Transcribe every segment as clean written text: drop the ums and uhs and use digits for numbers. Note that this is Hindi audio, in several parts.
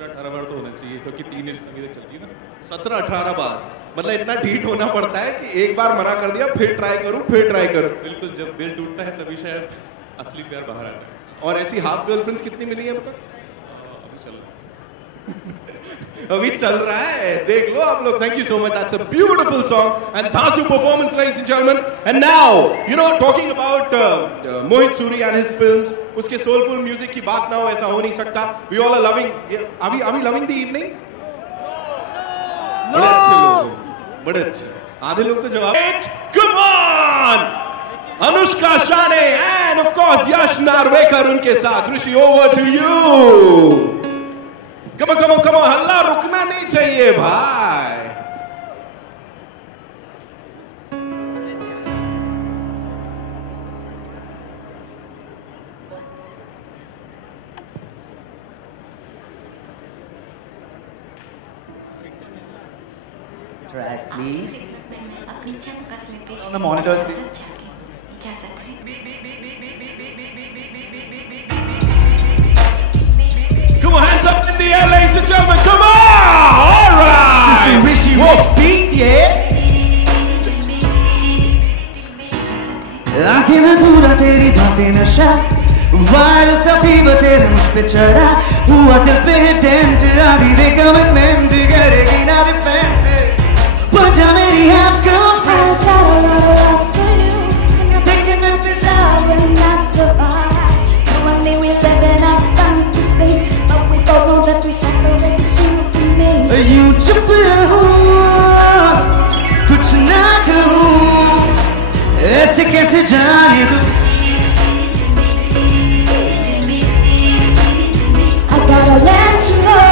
17-18 बार तो होना चाहिए क्योंकि टीनेज अभी तक चलती है ना। 17-18 बार मतलब इतना ढीठ होना पड़ता है कि एक बार मना कर दिया फिर ट्राई करूं। बिल्कुल, जब दिल टूटता है तभी शायद असली प्यार बाहर आता है। और ऐसी हाफ गर्लफ्रेंड्स कितनी मिली है बता? अभी चल रहा अभी चल रहा है, देख लो आप लोग। Thank you so much, that's a beautiful song and धांसू performance ladies and gentleman. And now you know talking about Mohit Suri and his films, उसके सोलफुल म्यूजिक की बात ना हो ऐसा हो नहीं सकता। We all are loving, are we loving the evening? बड़े अच्छे लोग, बड़े अच्छे। आधे लोग तो जवाब कम on Anushka Shane and of course Yash Narvekar उनके साथ। Rishi over to you. Come on, हल्ला रुकना नहीं चाहिए भाई। Track, please. अपनी चंद फसलें पेश On the monitors, please. इजाजत है। Come on, hands up in the air, ladies and gentlemen. Come on! All right! Rishi Rich beat, yeah? आंखें में दूरा तेरी बातें नशा, वायरल सा फीवर तेरे मुझ पे चढ़ा, हुआ दिल पे टेंट, आधी दे कमिटमेंट, करेगी ना रिपेंट, बजा मेरी half girlfriend. I got a lot of love for you, and you're thinking of this love and not survive. One day we're living our fantasy, but we both know that we separate you and me. You चुप रहो, कुछ ना कहूँ, ऐसे कैसे जाने दूँ? I gotta let you know,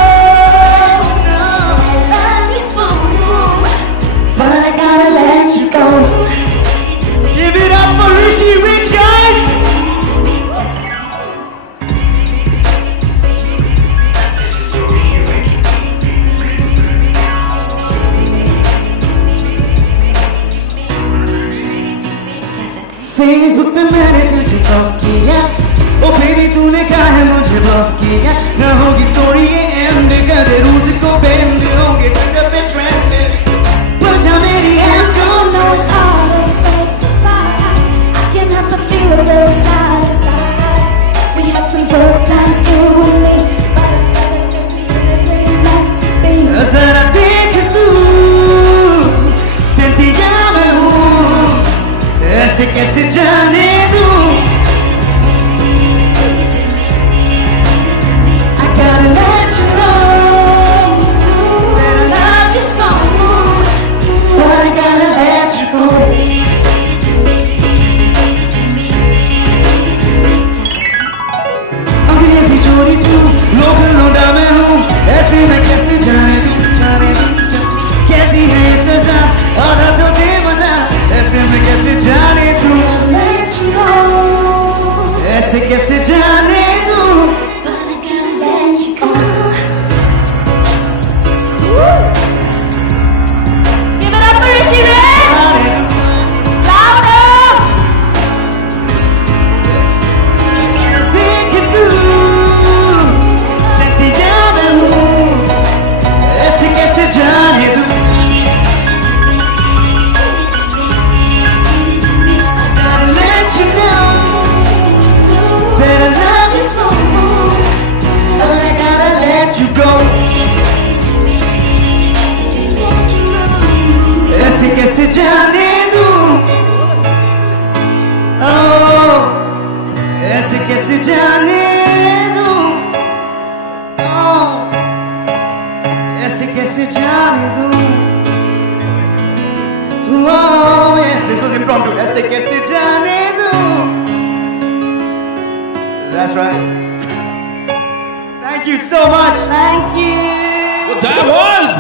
I love you so, but I gotta let you go. Give it up for Rishi Rich, guys! Facebook पे मैंने तुझे stalk किया, ओ बेबी तूने कहा है मुझे ब्लॉक किया, ना होगी स्टोरी ये एंड, कदे रूट को बेंड होंगे ट्विटर पे ट्रेंड, बजा मेरी And hand don't know it's hard to say goodbye. I can have the feeling inside. We had some good times, you and me, but it's never meant to be. जरा देख तू, सेंटिया मैं हूँ, ऐसे कैसे जाने दूँ? I gotta let you know that I love you so, but I gotta let you go. अभी ऐसी चोरी तू, लोग लौटा मैं हूँ, ऐसे मैं कैसे जाने दूँ? कैसी है ये सजा, आधा तो दे मजा, ऐसे मैं कैसे जाने दूँ? Let you know, ऐसे कैसे जाने दूँ? but I gotta let you go. Give it up for Rishi Rich! Louder! देख तू, सेंटिया मैं हूँ, ऐसे कैसे जाने दूँ? Gotta let you know that I love you so, but I gotta let you go. ऐसे कैसे जाने दूँ? Oh, ऐसे कैसे जाने दूँ? Oh, ऐसे कैसे जाने दूँ? Oh, yeah, this was impromptu. ऐसे कैसे जाने दूँ? That's right. Thank you so much. Thank you. Well, that was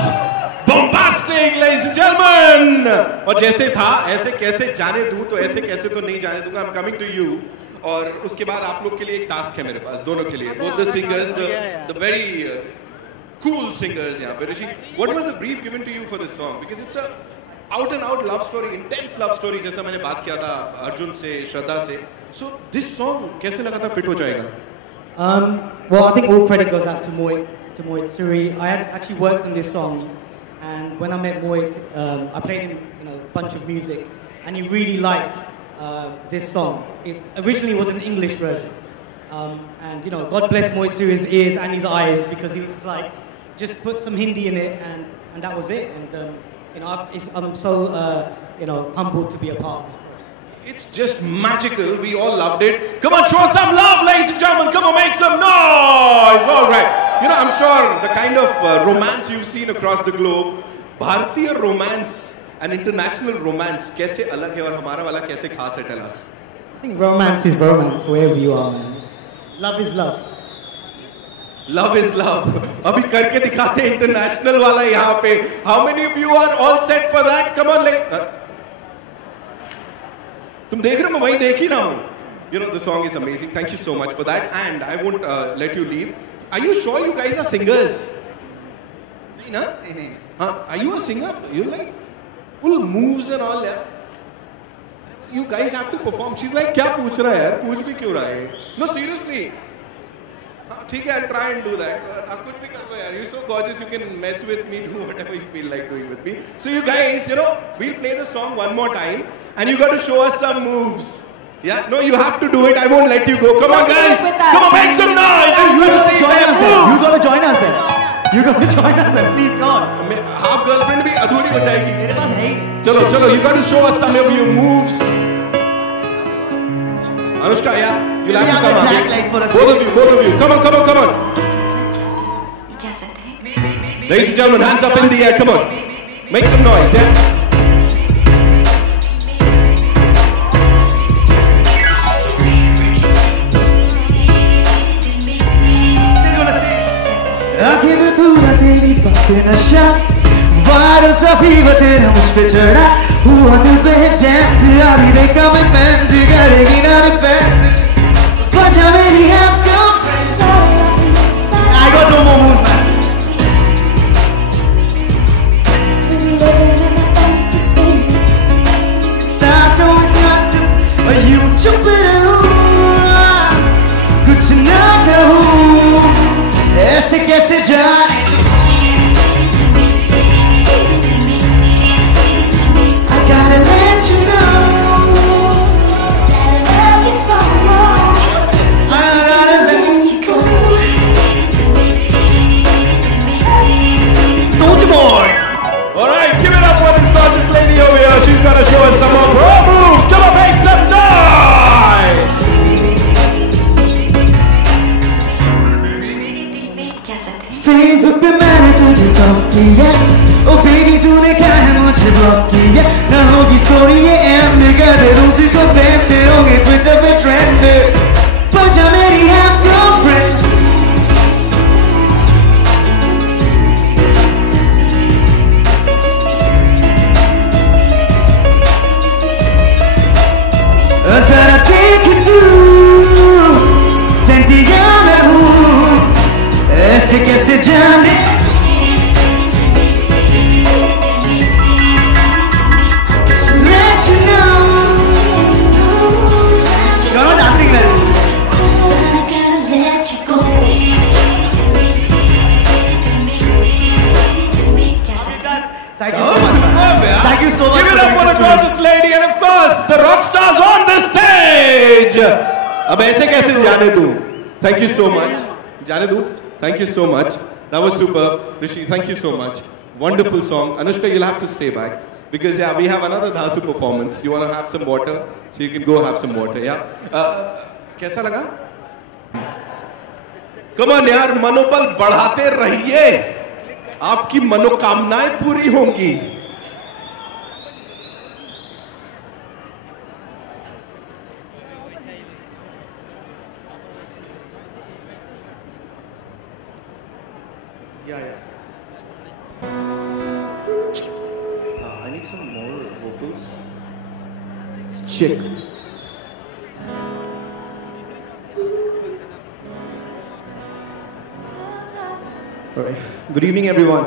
bombastic, ladies and gentlemen. और जैसे था ऐसे कैसे जाने दूं, तो ऐसे कैसे तो नहीं जाने दूंगा। I'm coming to you. और उसके बाद आप लोग के लिए एक टास्क है मेरे पास, दोनों के लिए, both the singers, the very cool singers यहाँ पे. Rishi, what was the brief given to you for this song? Because it's a out and out love story, intense love story, जैसा मैंने बात किया था अर्जुन से, श्रद्धा से. So this song कैसे लगा था फिट हो जाएगा? Well, I think all credit goes out to Moy to Moit Suri. I had actually worked on this song, and when I met Moit, I played him a bunch of music, and he really liked this song. It originally was an English version, and God bless Moit Suri's ears and his eyes, because he was like, just put some Hindi in it, and that was it. And I'm so humbled to be a part of this. It's just magical. We all loved it. Come on, show some love, ladies and gentlemen. Come on, make some noise. All right. I'm sure the kind of romance you've seen across the globe, Bharatiya romance and international romance, कैसे अलग है और हमारा वाला कैसे खास है? Tell us. I think romance is romance wherever you are, man. Love is love. Love is love. अभी करके दिखाते हैं international वाला यहाँ पे. How many of you are all set for that? Come on, तुम देख रहे हो, मैं वही देख ही रहा हूँ. The song is amazing. Thank you so much for that. And I won't let you leave. Are you sure you guys are singers? Are you a singer? You like full moves and all, yeah? You guys have to perform. She's like, क्या पूछ रहा है यार? पूछ भी क्यों रहा है? No, seriously. ठीक है, I'll try and do that. आप कुछ भी कर लो यार. You're so gorgeous. You can mess with me, do whatever you feel like doing with me. So you guys, we'll play the song one more time. And you got to show us some moves. Yeah? No, you have to do it. I won't let you go. Come on, guys. Come on, make some noise. You got to join us then. You got to join us then. Please, God. Half girlfriend भी अधूरी हो जाएगी. चलो. You got to show us some of your moves. Anushka, yeah. You'll have to come up. Both of you. Come on. इजाजत है. Ladies and gentlemen, hands up in the air. Come on. Make some noise, yeah? आखिर पूरा तेरी बातें नशा वायरल सा फीवर तेरा मुझ पे चढ़ा हुआ दिल पे है डेंट अभी देखा मैं पेंट करेगी ना रिपेंट बचा मेरी half girlfriend. I got no more moves, man. Stop going nuts, you jumping कुछ ना कहूँ ऐसे कैसे जाने I gotta let you know that I love you so much. I gotta let you go. Soldier boy. All right, give it up for this gorgeous lady over here. She's gonna show us some of her moves. Come on, make some noise. Facebook पे मैंने तुझे स्टॉक किया ओ बेबी तूने क्या है मुझे ब्लॉक किया ना होगी स्टोरी ये एंड कर दे रोज़ को ट्रेंड होंगे ट्विटर पे ट्रेंड बचा मेरी half girlfriend. जरा देख तू सेंटिया मैं हूँ ऐसे कैसे जाने let you know you're not dancing well. I gotta let you go. Thank you so much, man. Thank you so much. Give it up for the gorgeous lady and of course the rock stars on the stage. अब ऐसे कैसे जाने दूँ? Thank you so much. जाने दूँ? Thank you so much. That was superb. Rishi, thank you so much. Wonderful song. Anushka, you'll have to stay back. Because yeah, we have another Dhasu performance. You want to have some water? So you can go have some water, yeah? कैसा लगा? Come on यार, मनोबल बढ़ाते रहिए. आपकी मनोकामनाएं पूरी होंगी. Yeah. I need some more vocals. Check. All right. Good evening, everyone.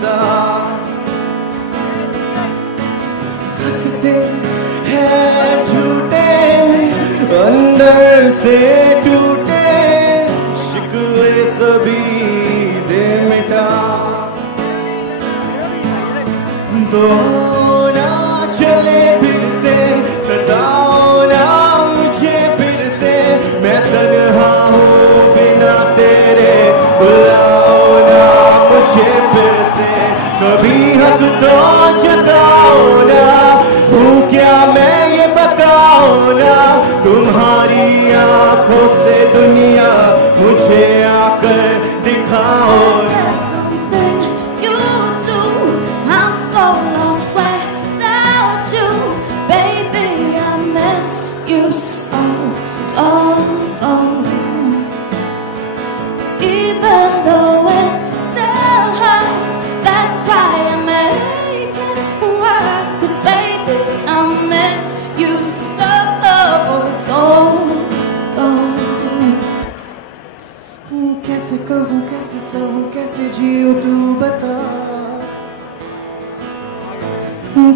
बता हंसते हैं झूठे अंदर से टूटे शिकवे सभी दे मिटा तो ना चले फिर से सताओ ना मुझे फिर से मैं तन्हा हूँ बिना तेरे बुलाओ ना मुझे फिर से कभी हद तो जगाओ ना हूँ क्या मैं ये बताओ ना तुम्हारी आंखों से दुनिया मुझे आकर दिखाओ ना कैसे कहूँ कैसे सहूँ कैसे जियो तू बता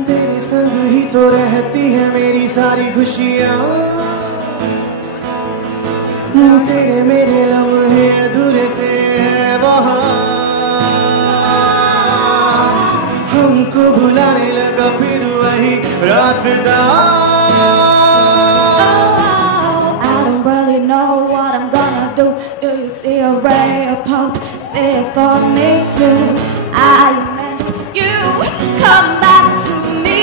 तेरे संग ही तो रहती है मेरी सारी खुशियाँ तेरे मेरे लम्हे अधूरे से है वहाँ हमको भुलाने लगा फिर वही रास्ता Do you see a ray of hope? Say it for me too. I miss you. Come back to me.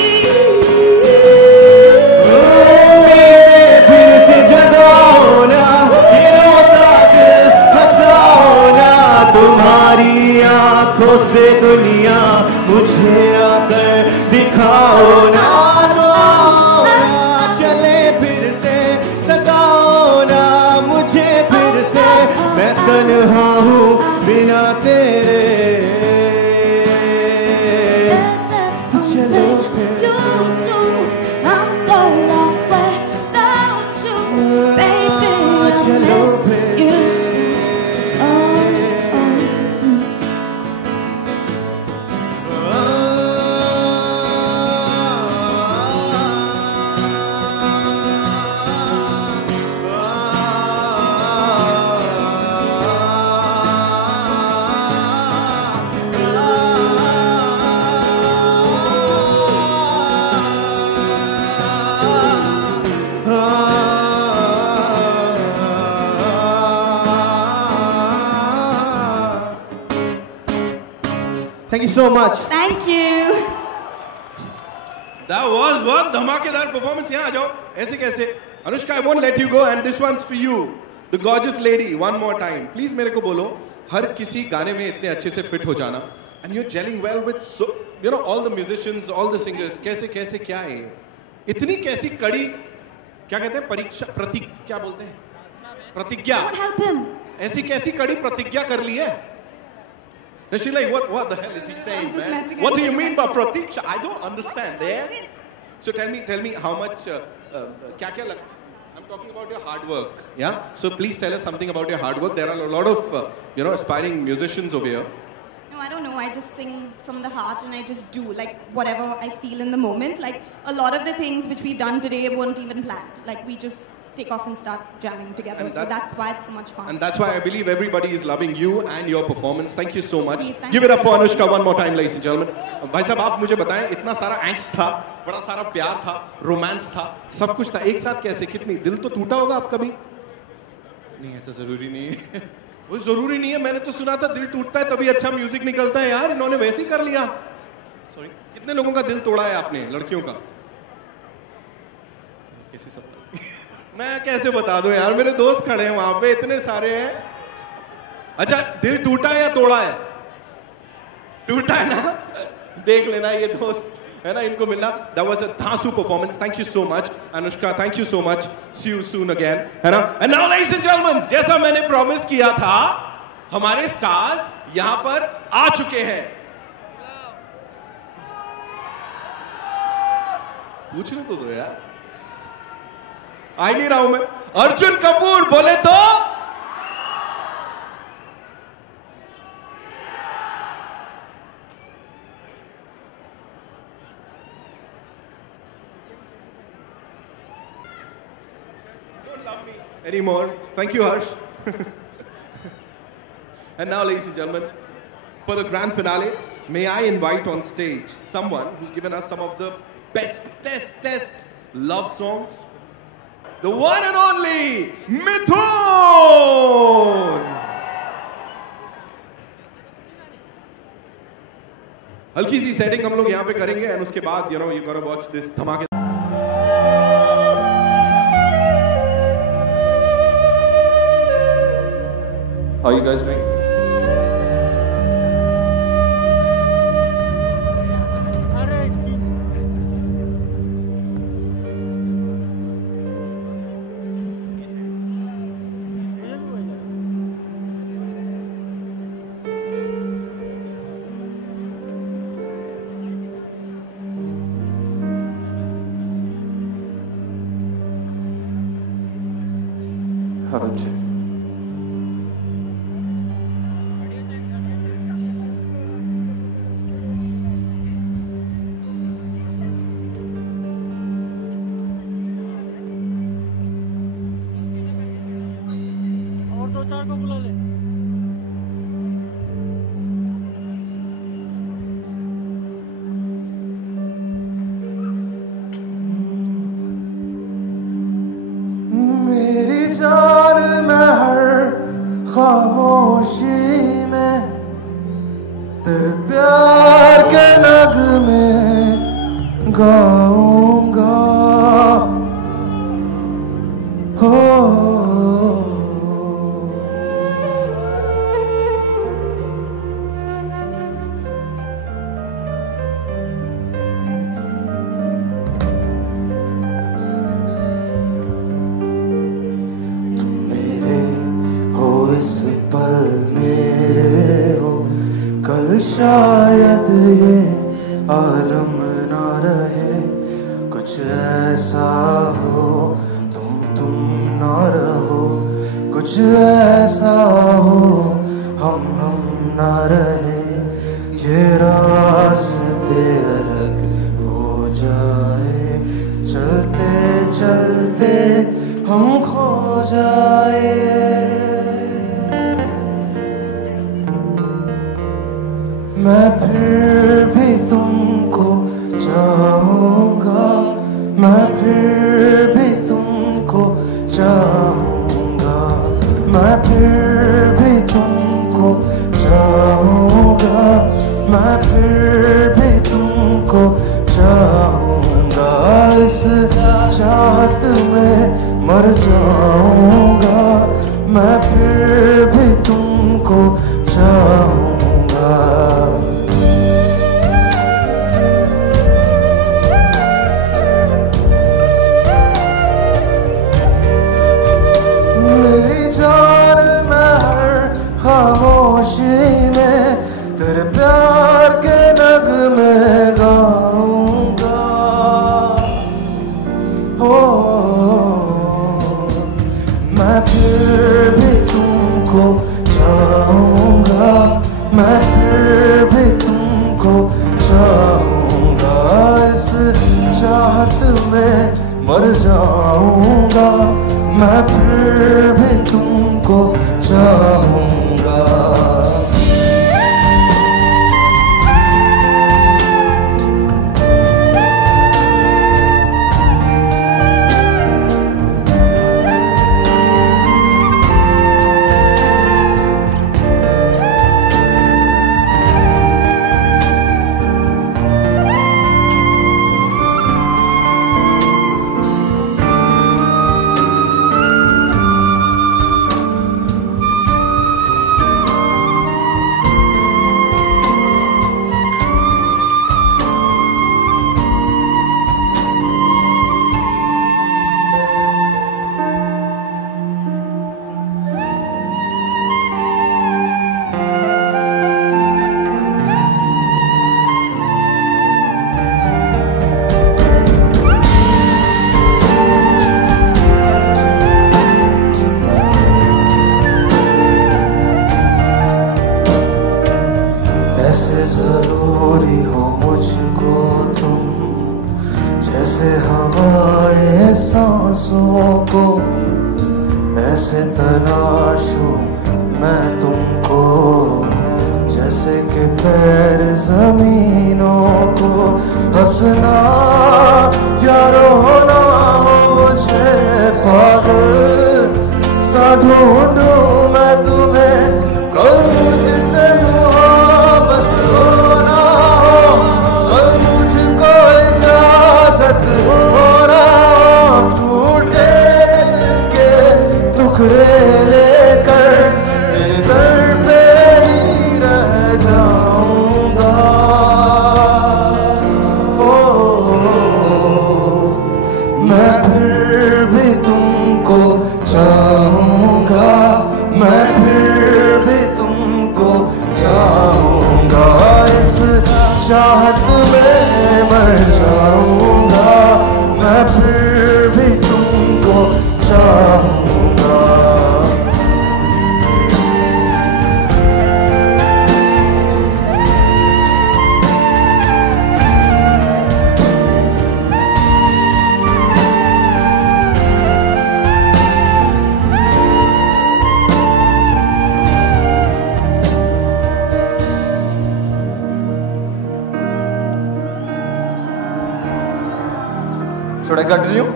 फिर से जगाओ ना ये रोता दिल हंसाओ ना तुम्हारी आंखों से दुनिया मुझे आकर दिखाओ ना चले फिर से सताओ ना मुझे फिर से मैं तन्हा हूँ बिना तेरे चलो फिर Thank you so much. Thank you. That was one धमाकेदार performance. यहाँ आ जाओ. ऐसे कैसे? Anushka, I won't let you go, and this one's for you, the gorgeous lady. One more time, please मेरे को बोलो. हर किसी गाने में इतने अच्छे से fit हो जाना, and you're gelling well with so, you know, all the musicians, all the singers. कैसे कैसे क्या है? इतनी कैसी कड़ी, क्या कहते हैं? परीक्षा, प्रतीक, क्या बोलते हैं? प्रतिज्ञा. Don't help him. ऐसी कैसी कड़ी प्रतिज्ञा कर ली है? And she's like, what the hell is he saying, man? What do you mean by pratiksha? I don't understand there. So tell me how much, kya lag? I'm talking about your hard work, yeah? So please tell us something about your hard work. There are a lot of, aspiring musicians over here. No, I don't know. I just sing from the heart and I just do, like, whatever I feel in the moment. Like, a lot of the things which we've done today weren't even planned. Like, we just take off and start jamming together. So that's why it's so much fun. And that's why I believe everybody is loving you and your performance. Thank you so much. Give it up for Anushka one more time, ladies and gentlemen. भाई साहब, आप मुझे बताएं, इतना सारा angst था, बड़ा सारा प्यार था, रोमांस था, सब कुछ था, एक साथ कैसे? कितनी? दिल तो टूटा होगा आपका भी? नहीं, ऐसा जरूरी नहीं है. वो जरूरी नहीं है. मैंने तो सुना था दिल टूटता है तभी अच्छा म्यूजिक निकलता है. यार, इन्होंने वैसे ही कर लिया. सॉरी, कितने लोगों का दिल तोड़ा है आपने, लड़कियों का? कैसे सब? मैं कैसे बता दूं यार, मेरे दोस्त खड़े हैं वहां पे, इतने सारे हैं. अच्छा, दिल टूटा है या तोड़ा है? टूटा है ना? देख लेना ये दोस्त है ना, इनको मिलना. That was a धांसू performance. Thank you so much, Anushka. Thank you so much. See you soon again, है ना? And now, ladies and gentlemen, जैसा मैंने प्रॉमिस किया था, हमारे स्टार्स यहां पर आ चुके हैं. पूछने तो दो यार. आ नहीं रहा हूं मैं. अर्जुन कपूर बोले तो love me anymore. Thank you, Harsh. And now, ladies and gentlemen, for the grand finale, may I invite on stage someone who's given us some of the best love songs. The one and only Mithun! हल्की सी सेटिंग हम लोग यहाँ पे करेंगे and उसके बाद, you know, you gotta watch this धमाके. How are you guys doing? खामोशी में तेरे प्यार के नगमे गाऊंगा हो शायद ये आलम ना रहे कुछ ऐसा हो तुम ना रहो कुछ ऐसा हो हम ना रहे ये रास्ते अलग हो जाए चलते चलते हम खो जाए मैं फिर भी तुमको चाहूँगा मैं फिर भी तुमको चाहूँगा मैं फिर भी तुमको चाहूँगा मैं फिर भी तुमको चाहूँगा इस चाहत में मर जाऊँगा मैं फिर भी तुमको चाहूँगा मेरी जान मैं हर खामोशी में तेरे प्यार के नगमे गाऊंगा हो मैं फिर भी तुमको चाहूँगा मैं फिर भी तुमको चाहूँगा इस चाहत में मर जाऊँगा मैं फिर भी तुमको चाहूँगा जरूरी हो मुझको तुम जैसे हवाएं सांसों को से तलाशूं मैं तुमको, जैसे कि पैर जमीनों को। हंसना या रोना हो मुझे पागल सा ढूंढूं मैं तुम्हें, कल मुझसे मोहब्बत होना हो, कल मुझको इजाजत होना हो, टूटे दिल के टुकड़े लेकर तेरे दर पे ही रह जाऊंगा। मैं फिर भी तुमको चाहूंगा, मैं फिर भी तुमको चाहूंगा, इस चाहत में मर जाऊंगा, मैं फिर भी तुमको चाहूंगा। Should I continue?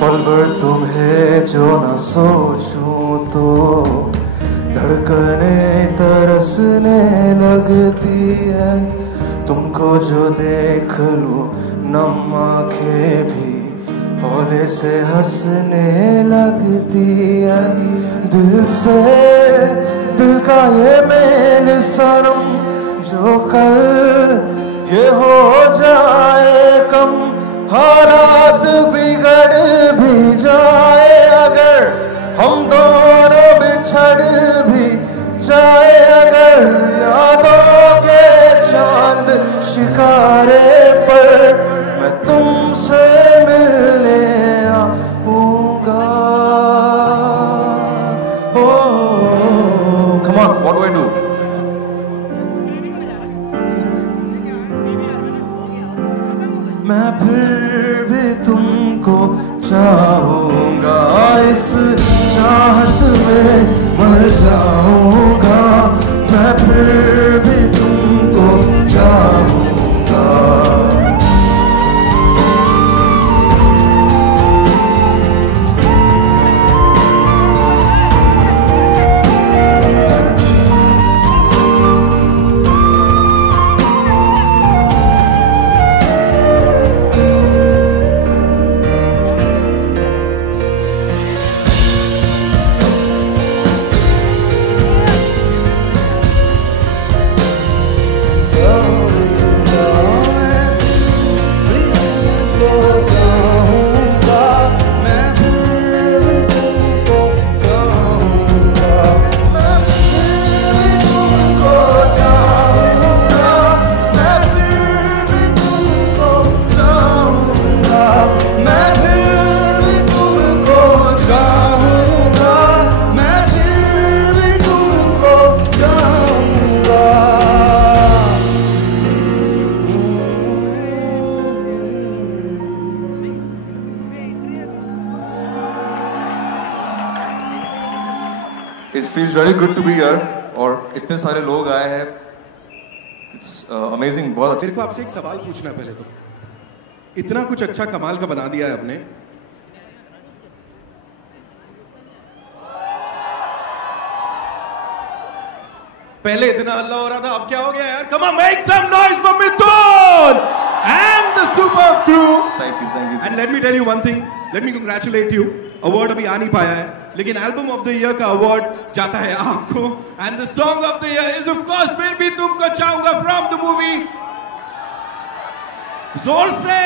पल भर तुम्हें जो न सोचूं तो धड़कने तरसने लगती है, तुमको जो देख लूं नम आंखें भी भोले से हंसने लगती है। दिल से दिल का ये मेल सनम, जो कल ये हो जाए कम, हालात बिगड़ भी जाए अगर, हम दोनों बिछड़ भी जाए अगर, यादों के चांद शिकारे पर मैं तुमसे मिलने आऊंगा। Come on, what do I do? मैं फिर भी तुमको चाहूंगा, इस चाहत में मर जाऊंगा, मैं फिर भी तुमको चाहूंगा। It feels very good to be here और इतने सारे लोग आए हैं. It's amazing. बहुत अच्छा. मेरे को आपसे एक सवाल पूछना है पहले तो. इतना कुछ अच्छा कमाल का बना दिया है आपने. पहले इतना अल्लाह हो रहा था, अब क्या हो गया यार? Come on, make some noise for Mithun and the super crew. Thank you, thank you. And let me tell you one thing. Let me congratulate you. Award अभी आ नहीं पाया है, लेकिन एल्बम ऑफ द ईयर का अवार्ड जाता है आपको. And the song of the year is of course फिर भी तुमको चाहूंगा फ्रॉम द मूवी. जोर से.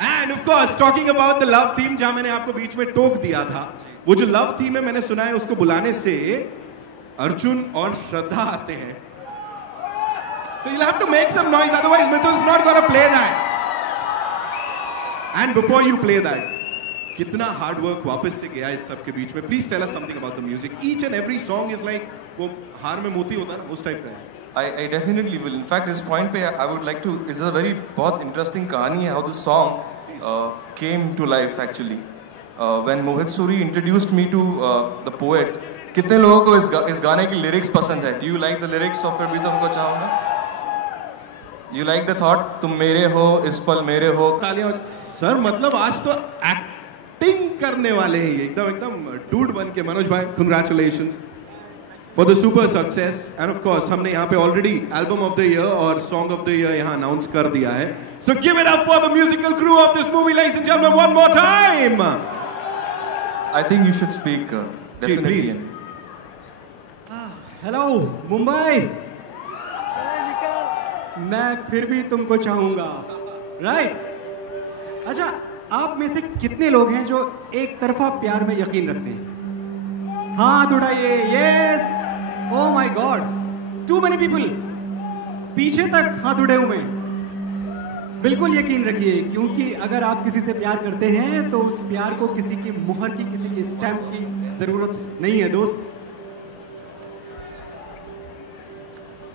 And of course talking about the love theme, जहां मैंने आपको बीच में टोक दिया था, वो जो लव थीम है मैंने सुना है उसको बुलाने से अर्जुन और श्रद्धा आते हैं. So you'll have to make some noise, otherwise Mithun's not gonna play that. And before you play that, कितना हार्ड वर्क वापस से गया इस सब के बीच में. Please tell us something about the music. Each and every song is like वो हार में मोती होता है ना, उस टाइप का है. I definitely will. In fact, this point पे I would like to. It's a very बहुत interesting कहानी है how the song came to life actually. when Mohit Suri introduced me to the poet, कितने लोगों को इस गाने की lyrics पसंद है? Do you like the lyrics of फिर भी तुमको चाहूँगा? You like the thought? तुम मेरे हो, इस पल मेरे हो. सर मतलब आज तो एक्टिंग करने वाले हैं एकदम डूड बन के. मनोज भाई, congratulations for the super success. And of course हमने यहाँ पे already album of the year और song of the year यहाँ announce कर दिया है. So give it up for the musical crew of this movie, ladies and gentlemen, one more time. I think you should speak. Definitely. Please. Hello Mumbai, मैं फिर भी तुमको चाहूंगा. राइट. अच्छा, आप में से कितने लोग हैं जो एक तरफा प्यार में यकीन रखते हैं? हाथ उठाइए. Yes. Oh my God, too many people. पीछे तक हाथ उठे हुए हैं. बिल्कुल यकीन रखिए, क्योंकि अगर आप किसी से प्यार करते हैं तो उस प्यार को किसी की मुहर की, किसी की स्टैंप की जरूरत नहीं है दोस्त.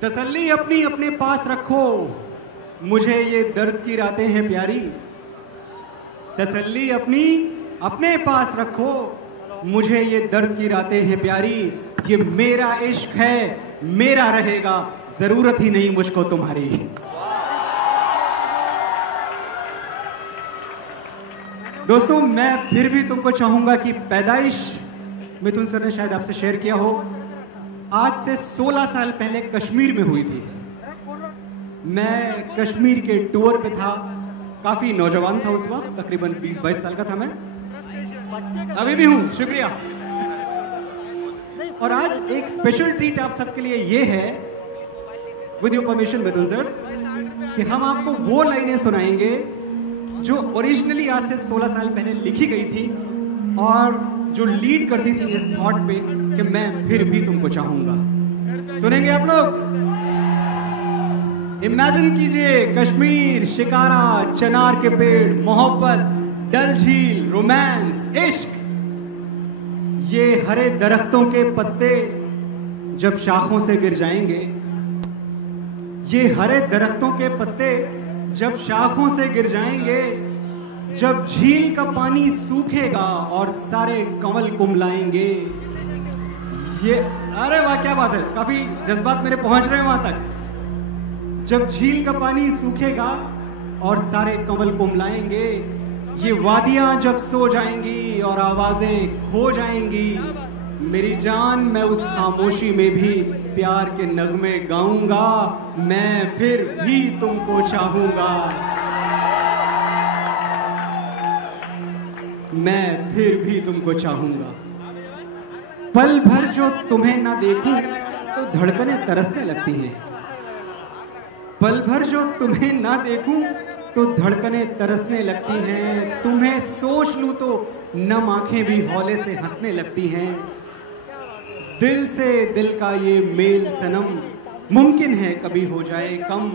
तसल्ली अपनी अपने पास रखो, मुझे ये दर्द की रातें हैं प्यारी. तसल्ली अपनी अपने पास रखो, मुझे ये दर्द की रातें हैं प्यारी. ये मेरा इश्क है, मेरा रहेगा, जरूरत ही नहीं मुझको तुम्हारी. दोस्तों, मैं फिर भी तुमको चाहूंगा कि पैदाइश मिथुन सर ने शायद आपसे शेयर किया हो, आज से 16 साल पहले कश्मीर में हुई थी. मैं कश्मीर के टूर पे था, काफी नौजवान था उस वक्त, तकरीबन 20-22 साल का था मैं. अभी भी हूं. शुक्रिया. और आज एक स्पेशल ट्रीट आप सबके लिए ये है, with your permission Mithun sir, कि हम आपको वो लाइनें सुनाएंगे जो ओरिजिनली आज से 16 साल पहले लिखी गई थी और जो लीड करती थी इस थॉट पे कि मैं फिर भी तुमको चाहूंगा. सुनेंगे आप लोग? इमेजिन कीजिए कश्मीर, शिकारा, चनार के पेड़, मोहब्बत, डल झील, रोमांस, इश्क. ये हरे दरख्तों के पत्ते जब शाखों से गिर जाएंगे, ये हरे दरख्तों के पत्ते जब शाखों से गिर जाएंगे, जब झील का पानी सूखेगा और सारे कंवल कुम्हलाएंगे. ये अरे वाह, क्या बात है, काफी जज्बात मेरे पहुंच रहे हैं वहां तक. जब झील का पानी सूखेगा और सारे कंवल कुम्हलाएंगे, ये वादियां जब सो जाएंगी और आवाजें खो जाएंगी, मेरी जान मैं उस खामोशी में भी प्यार के नगमे गाऊंगा. मैं फिर भी तुमको चाहूंगा, मैं फिर भी तुमको चाहूंगा. पल भर जो तुम्हें ना देखूं तो धड़कनें तरसने लगती हैं. पल भर जो तुम्हें ना देखूं तो धड़कनें तरसने लगती हैं. तुम्हें सोच लूं तो नम आंखें भी हौले से हंसने लगती हैं. दिल से दिल का ये मेल सनम मुमकिन है कभी हो जाए कम.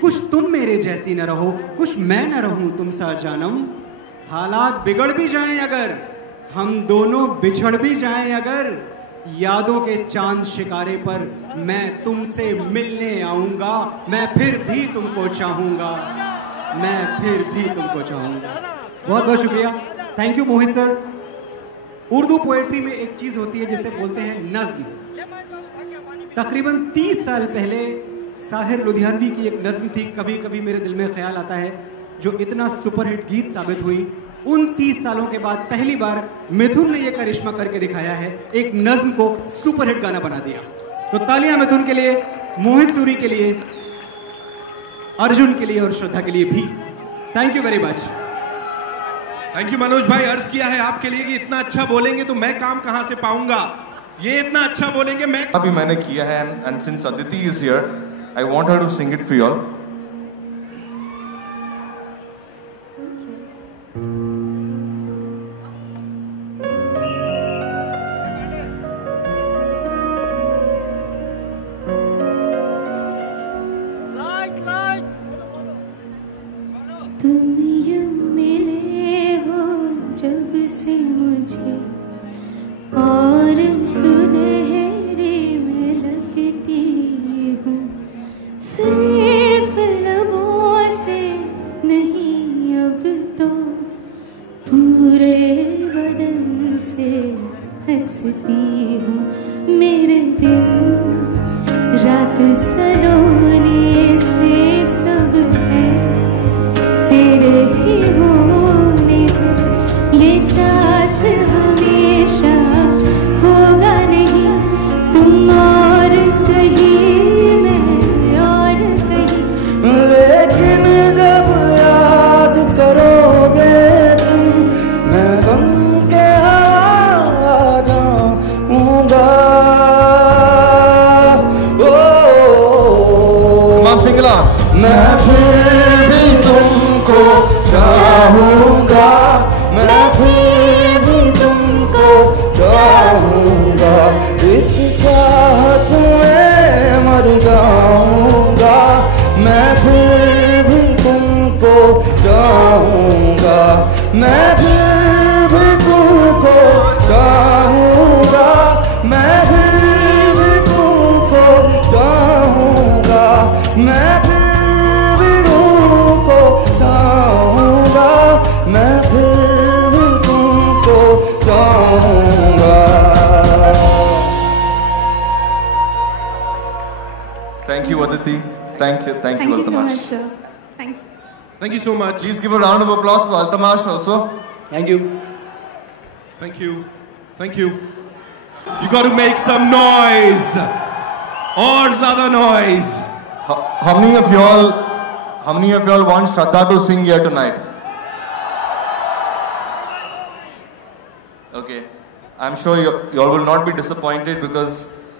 कुछ तुम मेरे जैसी न रहो, कुछ मैं न रहूं तुम सा जानम. हालात बिगड़ भी जाएं अगर, हम दोनों बिछड़ भी जाएं अगर, यादों के चांद शिकारे पर मैं तुमसे मिलने आऊंगा. मैं फिर भी तुमको चाहूंगा, मैं फिर भी तुमको चाहूंगा. बहुत बहुत शुक्रिया. Thank you Mohit sir. Urdu poetry में एक चीज होती है जिसे बोलते हैं नज्म. तकरीबन 30 साल पहले साहिर लुधियानवी की एक नज्म थी, कभी कभी मेरे दिल में ख्याल आता है, जो इतना सुपरहिट गीत साबित हुई. उन 30 सालों के बाद पहली बार मिथुन ने यह करिश्मा करके दिखाया है, एक नज्म को सुपरहिट गाना बना दिया. तो तालियां मिथुन के लिए, मोहित सूरी के लिए, अर्जुन के लिए और श्रद्धा के लिए भी. Thank you very much. Thank you Manoj भाई. अर्ज किया है आपके लिए कि इतना अच्छा बोलेंगे तो मैं काम कहां से पाऊंगा. ये इतना अच्छा बोलेंगे मैं. अभी मैंने किया है, and since Aditi is here, I want her to sing it for you all. तुम यूं मिले हो जब से मुझे, और सुनहरी में लगती हूँ. सिर्फ लबों से नहीं अब तो पूरे सलोने से सब है तेरे ही होने से ये साथ हमेशा होगा नहीं तुम और कहीं मैं और कहीं लेकिन जब याद करोगे तुम मैं बन के आ जाऊंगा सिंगला मैं फिर भी तुमको चाहूंगा मैं फिर भी तुमको चाहूंगा इस चाहत में मर जाऊंगा मैं फिर भी तुमको चाहूंगा मैं फिर भी तुमको चाहूंगा मैं फिर भी तुमको चाहूंगा मैं फिर भी तुमको चाहूंगा मैं फिर भी तुमको चाहूंगा Thank you, Aditi. Thank you Thank you so Altamash. much, sir. Thank you. Thank you so much. Please give a round of applause for Altamash also. Thank you. Thank you. Thank you. You got to make some noise. और ज़्यादा noise. How many of y'all want Shraddha to sing here tonight? Okay. I'm sure y'all will not be disappointed because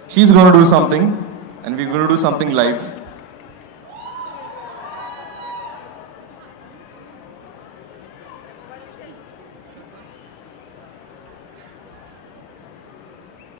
she's going to do something and we're going to do something live.